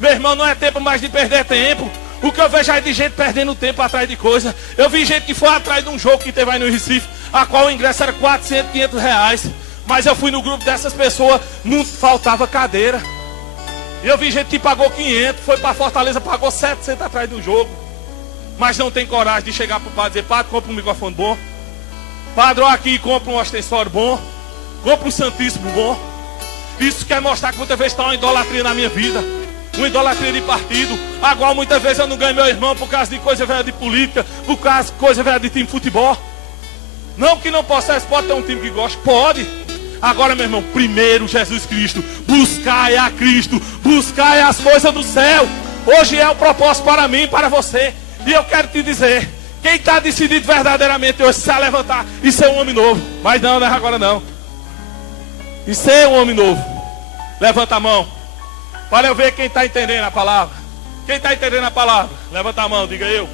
Meu irmão, não é tempo mais de perder tempo. O que eu vejo aí de gente perdendo tempo atrás de coisa. Eu vi gente que foi atrás de um jogo que teve aí no Recife, a qual o ingresso era 400, 500 reais. Mas eu fui no grupo dessas pessoas, não faltava cadeira. Eu vi gente que pagou 500, foi para Fortaleza, pagou 700 atrás de um jogo. Mas não tem coragem de chegar para o padre e dizer, padre, compra um microfone bom. Padre, ó, aqui, compra um ostensório bom. Compra um santíssimo bom. Isso quer mostrar que muitas vezes está uma idolatria na minha vida. Uma idolatria de partido. Agora muitas vezes eu não ganho meu irmão por causa de coisa velha de política, por causa de coisa velha de time de futebol. Não que não possa, pode ter um time que gosta, pode. Agora, meu irmão, primeiro Jesus Cristo. Buscai a Cristo, buscai as coisas do céu. Hoje é o propósito para mim e para você. E eu quero te dizer, quem está decidido verdadeiramente hoje se levantar e ser um homem novo. Mas não é agora não. E ser um homem novo. Levanta a mão para eu ver quem está entendendo a palavra. Quem está entendendo a palavra? Levanta a mão, diga eu.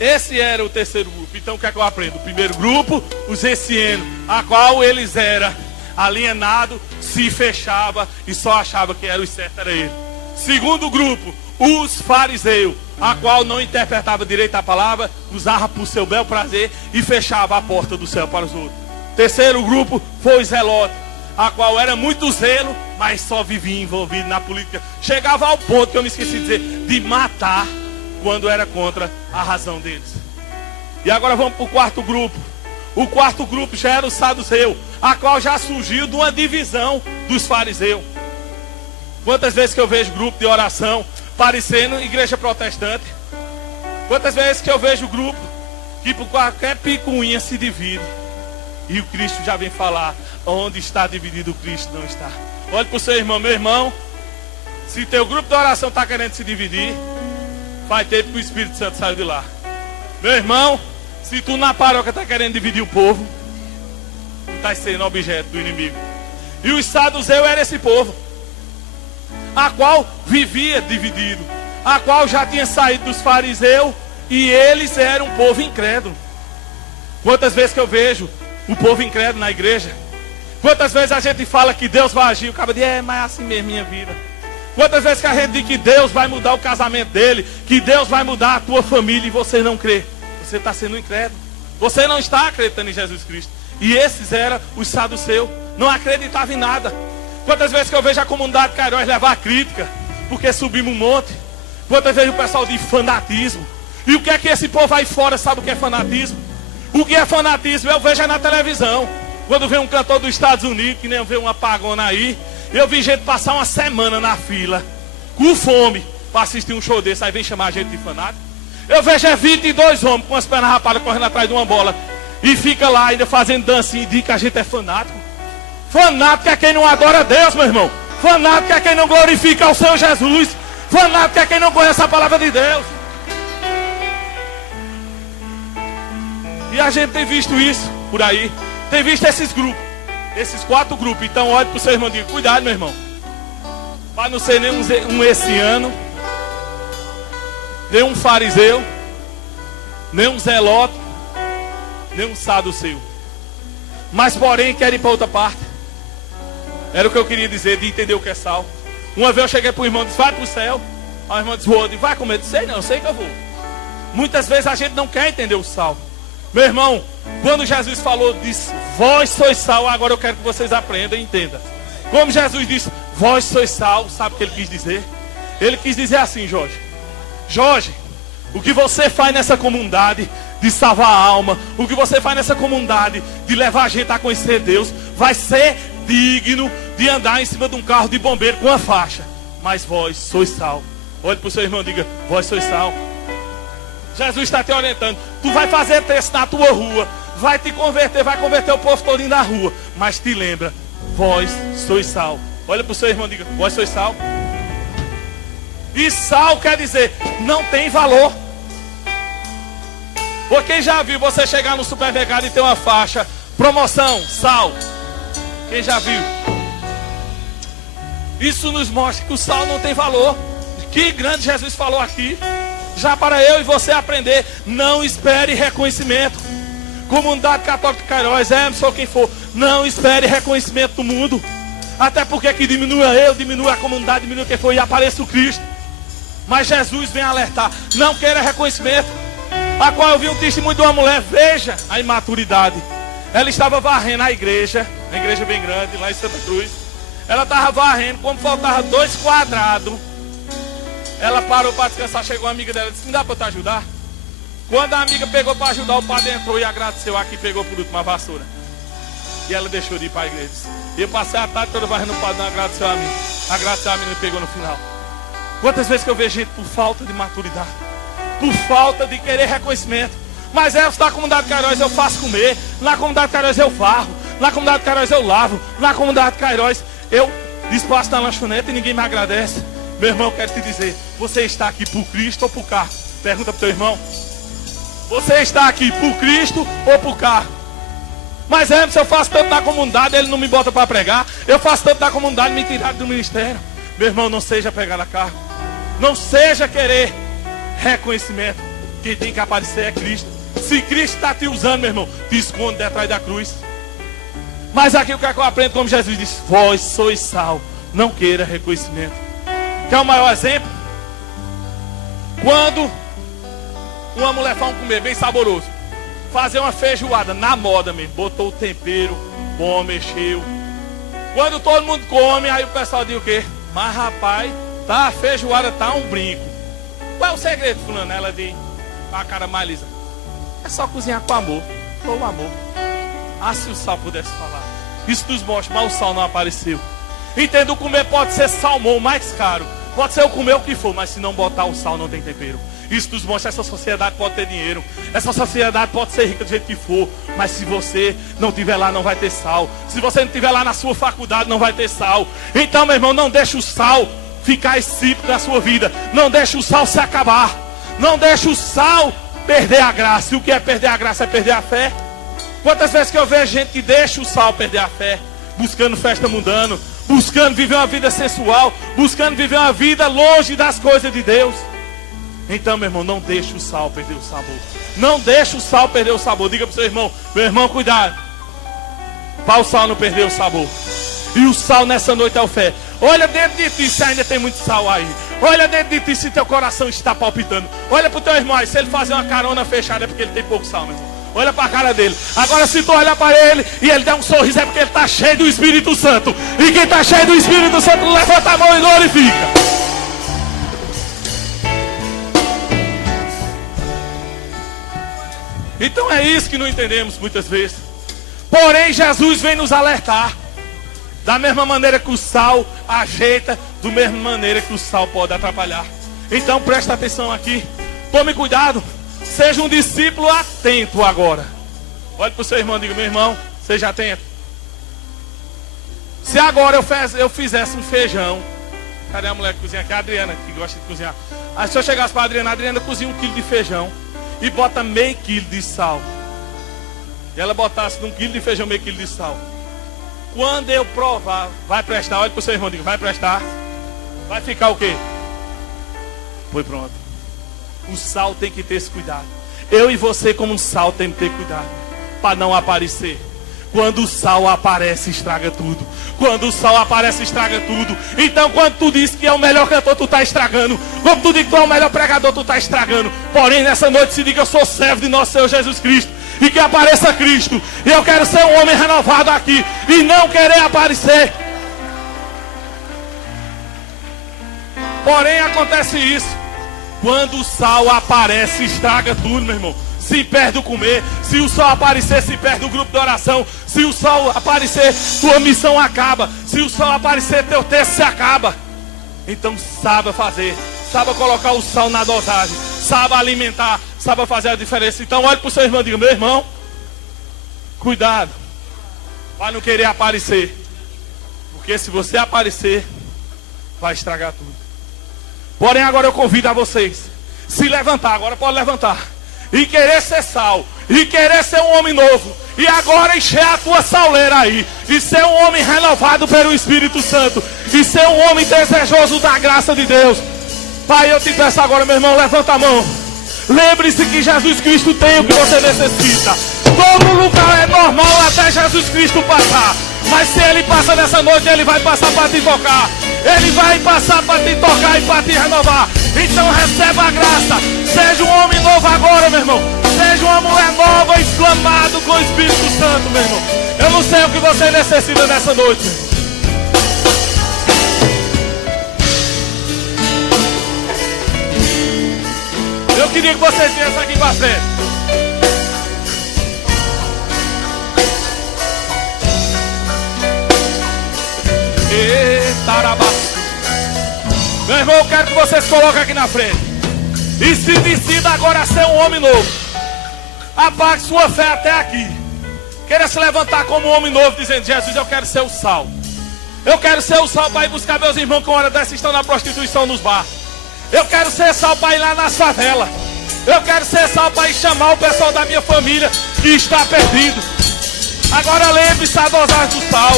Esse era o terceiro grupo. Então o que é que eu aprendo? O primeiro grupo, os essienos, a qual eles eram alienado, se fechava e só achava que era o certo, era ele. Segundo grupo, os fariseus, a qual não interpretava direito a palavra, usava por seu bel prazer e fechava a porta do céu para os outros. Terceiro grupo foi os zelotes, a qual era muito zelo, mas só vivia envolvido na política. Chegava ao ponto, que eu me esqueci de dizer, de matar quando era contra a razão deles. E agora vamos para o quarto grupo. O quarto grupo já era o saduceu, a qual já surgiu de uma divisão dos fariseus. Quantas vezes que eu vejo grupo de oração parecendo igreja protestante? Quantas vezes que eu vejo grupo que por qualquer picuinha se divide? E o Cristo já vem falar, onde está dividido o Cristo não está. Olhe para o seu irmão, meu irmão, se teu grupo de oração está querendo se dividir, faz tempo que o Espírito Santo saiu de lá. Meu irmão, se tu na paróquia está querendo dividir o povo, tu está sendo objeto do inimigo. E os saduceus era esse povo, a qual vivia dividido, a qual já tinha saído dos fariseus, e eles eram um povo incrédulo. Quantas vezes que eu vejo o povo incrédulo na igreja? Quantas vezes a gente fala que Deus vai agir, o cara diz, mas é assim mesmo minha vida. Quantas vezes que a gente diz que Deus vai mudar o casamento dele, que Deus vai mudar a tua família, e você não crê? Você está sendo incrédulo. Você não está acreditando em Jesus Cristo. E esses eram os saduceus, não acreditavam em nada. Quantas vezes que eu vejo a comunidade Cairóis levar a crítica, porque subimos um monte. Quantas vezes o pessoal diz fanatismo. E o que é que esse povo aí fora sabe o que é fanatismo? O que é fanatismo eu vejo na televisão. Quando vem um cantor dos Estados Unidos, que nem eu vejo uma pagona aí, eu vi gente passar uma semana na fila, com fome, para assistir um show desse, aí vem chamar a gente de fanático. Eu vejo 22 homens com as pernas rapadas correndo atrás de uma bola, e fica lá ainda fazendo dancinha e diz que a gente é fanático. Fanático é quem não adora a Deus, meu irmão. Fanático é quem não glorifica ao Senhor Jesus. Fanático é quem não conhece a palavra de Deus. E a gente tem visto isso por aí. Tem visto esses grupos, esses 4 grupos. Então olhe para o seu irmão e diga, cuidado, meu irmão, para não ser nem um essiano, nem um fariseu, nem um zelote, nem um saduceu. Mas porém quer ir para outra parte. Era o que eu queria dizer, de entender o que é sal. Uma vez eu cheguei para o irmão e disse, vai para o céu. Aí o irmão disse, vou. Eu disse, vai comer? Eu disse, sei não, eu sei que eu vou. Muitas vezes a gente não quer entender o sal. Meu irmão, quando Jesus falou, disse, vós sois sal, agora eu quero que vocês aprendam e entendam. Como Jesus disse, vós sois sal, sabe o que ele quis dizer? Ele quis dizer assim, Jorge, o que você faz nessa comunidade de salvar a alma, o que você faz nessa comunidade de levar a gente a conhecer Deus, vai ser digno de andar em cima de um carro de bombeiro com a faixa. Mas vós sois sal. Olhe para o seu irmão e diga, vós sois sal. Jesus está te orientando. Tu vai fazer texto na tua rua, vai te converter, vai converter o povo todo na rua. Mas te lembra, vós sois sal. Olha para o seu irmão e diga, vós sois sal. E sal quer dizer, não tem valor. Ou quem já viu você chegar no supermercado e ter uma faixa, promoção, sal. Quem já viu? Isso nos mostra que o sal não tem valor. Que grande Jesus falou aqui. Já para eu e você aprender, não espere reconhecimento. Comunidade Católica de Cairóis, Emerson, quem for, não espere reconhecimento do mundo. Até porque que diminua eu, diminua a comunidade, diminua quem for e apareça o Cristo. Mas Jesus vem alertar, não queira reconhecimento. A qual eu vi um testemunho de uma mulher, veja a imaturidade. Ela estava varrendo a igreja bem grande, lá em Santa Cruz. Ela estava varrendo, como faltava 2 quadrados. Ela parou para descansar, chegou uma amiga dela e disse, não dá para eu te ajudar? Quando a amiga pegou para ajudar, o padre entrou e agradeceu aqui, pegou por último a vassoura. E ela deixou de ir para a igreja. E eu passei a tarde toda varrendo, o padre não agradeceu a mim. Agradeceu a mim e pegou no final. Quantas vezes que eu vejo gente por falta de maturidade, por falta de querer reconhecimento. Mas da comunidade Cairóis eu faço comer, na comunidade Cairóis eu varro, na comunidade Cairóis eu lavo, na comunidade Cairóis eu despacho na lanchonete e ninguém me agradece. Meu irmão, eu quero te dizer, você está aqui por Cristo ou por carro? Pergunta para o teu irmão. Você está aqui por Cristo ou por carro? Mas Emerson, eu faço tanto na comunidade, ele não me bota para pregar. Eu faço tanto na comunidade, me tiraram do ministério. Meu irmão, não seja pegar a carro. Não seja querer reconhecimento. Quem tem que aparecer é Cristo. Se Cristo está te usando, meu irmão, te esconde detrás da cruz. Mas aqui o que é que eu aprendo, como Jesus disse: vós sois sal, não queira reconhecimento. Quer o maior exemplo? Quando uma mulher faz um comer bem saboroso, fazer uma feijoada na moda mesmo, botou o tempero bom, mexeu. Quando todo mundo come, aí o pessoal diz o quê? Mas rapaz, tá, a feijoada tá um brinco. Qual é o segredo, fulano? Ela diz, com a cara mais lisa: é só cozinhar com amor, com o amor. Ah, se o sal pudesse falar. Isso nos mostra, mas o sal não apareceu. Entenda, o comer pode ser salmão mais caro, pode ser o comer o que for, mas se não botar o sal não tem tempero. Isso nos mostra, essa sociedade pode ter dinheiro, essa sociedade pode ser rica do jeito que for, mas se você não estiver lá, não vai ter sal. Se você não estiver lá na sua faculdade, não vai ter sal. Então, meu irmão, não deixe o sal ficar insípido na sua vida. Não deixe o sal se acabar. Não deixe o sal perder a graça. E o que é perder a graça? É perder a fé. Quantas vezes que eu vejo gente que deixa o sal perder a fé, buscando festa mundana, buscando viver uma vida sensual, buscando viver uma vida longe das coisas de Deus. Então, meu irmão, não deixe o sal perder o sabor. Não deixe o sal perder o sabor. Diga para o seu irmão: meu irmão, cuidado, para o sal não perder o sabor. E o sal nessa noite é o fé. Olha dentro de ti se ainda tem muito sal aí. Olha dentro de ti se teu coração está palpitando. Olha para o teu irmão aí, se ele fazer uma carona fechada é porque ele tem pouco sal, meu irmão. Olha para a cara dele. Agora se tu olhar para ele e ele der um sorriso, é porque ele está cheio do Espírito Santo. E quem está cheio do Espírito Santo, levanta a mão e glorifica. Então é isso que não entendemos muitas vezes. Porém, Jesus vem nos alertar. Da mesma maneira que o sal ajeita, da mesma maneira que o sal pode atrapalhar. Então presta atenção aqui. Tome cuidado. Seja um discípulo atento agora. Olhe para o seu irmão e diga: meu irmão, seja atento. Se agora eu fizesse um feijão. Cadê a mulher que cozinha aqui? A Adriana, que gosta de cozinhar. Aí se eu chegasse para a Adriana cozinha 1 quilo de feijão e bota meio quilo de sal. E ela botasse num quilo de feijão meio quilo de sal. Quando eu provar, vai prestar. Olha para o seu irmão e diga: vai prestar. Vai ficar o quê? Foi pronto. O sal tem que ter esse cuidado. Eu e você, como um sal, tem que ter cuidado para não aparecer. Quando o sal aparece, estraga tudo. Quando o sal aparece, estraga tudo. Então, quando tu diz que é o melhor cantor, tu está estragando. Quando tu diz que tu é o melhor pregador, tu está estragando. Porém, nessa noite se diga: eu sou servo de nosso Senhor Jesus Cristo. E que apareça Cristo. E eu quero ser um homem renovado aqui. E não querer aparecer. Porém, acontece isso. Quando o sal aparece, estraga tudo, meu irmão. Se perde o comer. Se o sol aparecer, se perde o grupo de oração. Se o sol aparecer, tua missão acaba. Se o sol aparecer, teu texto se acaba. Então saiba fazer. Saiba colocar o sal na dosagem. Saiba alimentar. Saiba fazer a diferença. Então olhe para o seu irmão e diga: meu irmão, cuidado para não querer aparecer. Porque se você aparecer, vai estragar tudo. Porém, agora eu convido a vocês se levantar, agora pode levantar, e querer ser sal, e querer ser um homem novo, e agora encher a tua sauleira aí, e ser um homem renovado pelo Espírito Santo, e ser um homem desejoso da graça de Deus. Pai, eu te peço agora, meu irmão, levanta a mão. Lembre-se que Jesus Cristo tem o que você necessita. Todo lugar é normal até Jesus Cristo passar. Mas se Ele passa nessa noite, Ele vai passar para te tocar. Ele vai passar para te tocar e para te renovar. Então receba a graça. Seja um homem novo agora, meu irmão. Seja uma mulher nova, inflamado com o Espírito Santo, meu irmão. Eu não sei o que você necessita nessa noite, meu irmão. Eu queria que vocês viessem aqui para frente. Meu irmão, eu quero que vocês coloquem aqui na frente. E se decida agora a ser um homem novo. Apague sua fé até aqui. Queira se levantar como um homem novo, dizendo: Jesus, eu quero ser o sal. Eu quero ser o sal para ir buscar meus irmãos que uma hora dessa estão na prostituição nos bares. Eu quero ser sal para ir lá nas favelas. Eu quero ser sal para ir chamar o pessoal da minha família que está perdido. Agora lembre-se a dosagem do sal.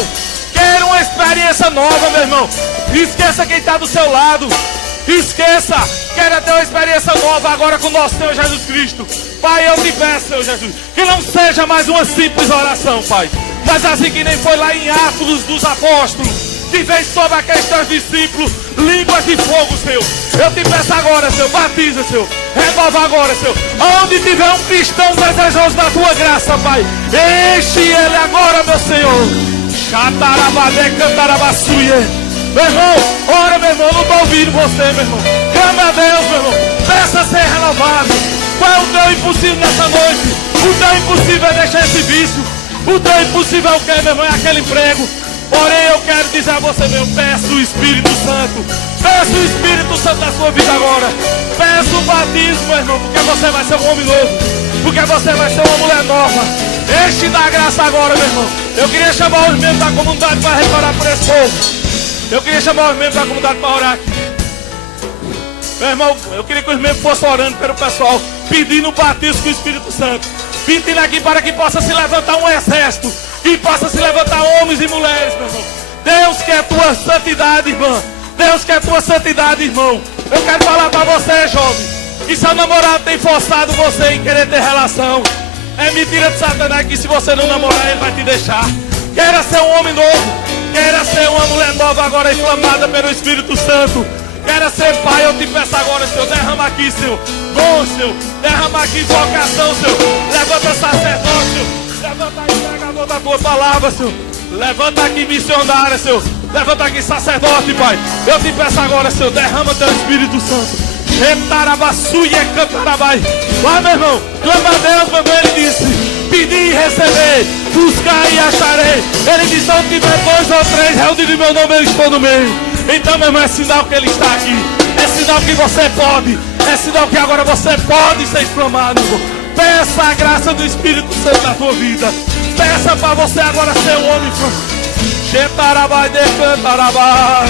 Queira uma experiência nova, meu irmão. Esqueça quem está do seu lado. Esqueça quero ter uma experiência nova agora com o nosso Senhor Jesus Cristo. Pai, eu te peço, Senhor Jesus, que não seja mais uma simples oração, Pai, mas assim que nem foi lá em Atos dos Apóstolos, que vem sobre aqueles teus discípulos, línguas de fogo, Senhor. Eu te peço agora, Senhor, batiza, Senhor, renova agora, Senhor. Onde tiver um cristão desejoso da tua graça, Pai, enche ele agora, meu Senhor. Chatarabadé, cantarabassuie. Meu irmão, ora, meu irmão, não estou ouvindo você, meu irmão. Clama a Deus, meu irmão, peça ser renovado. Qual é o teu impossível nessa noite? O teu impossível é deixar esse vício. O teu impossível é o que, meu irmão? É aquele emprego. Porém, eu quero dizer a você, meu, peço o Espírito Santo. Peço o Espírito Santo na sua vida agora. Peço o batismo, meu irmão, porque você vai ser um homem novo. Porque você vai ser uma mulher nova. Enche da graça agora, meu irmão. Eu queria chamar os membros da comunidade para reparar por esse povo. Eu queria chamar os membros da comunidade para orar aqui. Meu irmão, eu queria que os membros fossem orando pelo pessoal, pedindo o batismo com o Espírito Santo. Pedindo aqui para que possa se levantar um exército, que possa se levantar homens e mulheres, meu irmão. Deus quer tua santidade, irmã. Deus quer tua santidade, irmão. Eu quero falar para você, jovem, que seu namorado tem forçado você em querer ter relação. É mentira de Satanás que se você não namorar, ele vai te deixar. Queira ser um homem novo. Queira ser uma mulher nova agora, inflamada pelo Espírito Santo. Queira ser pai, eu te peço agora, Senhor, derrama aqui, Senhor, dom, Senhor, derrama aqui vocação, Senhor. Levanta sacerdote, Senhor. Levanta aí, pregador da tua palavra, Senhor. Levanta aqui missionária, Senhor. Levanta aqui sacerdote, Pai. Eu te peço agora, Senhor, derrama teu Espírito Santo. Vai, meu irmão, clama a Deus, meu irmão. Ele disse: pedir e receber, buscar e acharei. Ele disse: onde tiver 2 ou 3 reunidos em meu nome, eu estou no meio. Então, meu irmão, é sinal que ele está aqui. É sinal que você pode. É sinal que agora você pode ser inflamado, irmão. Peça a graça do Espírito Santo na tua vida. Peça para você agora ser um homem. Getarabai, decantarabai.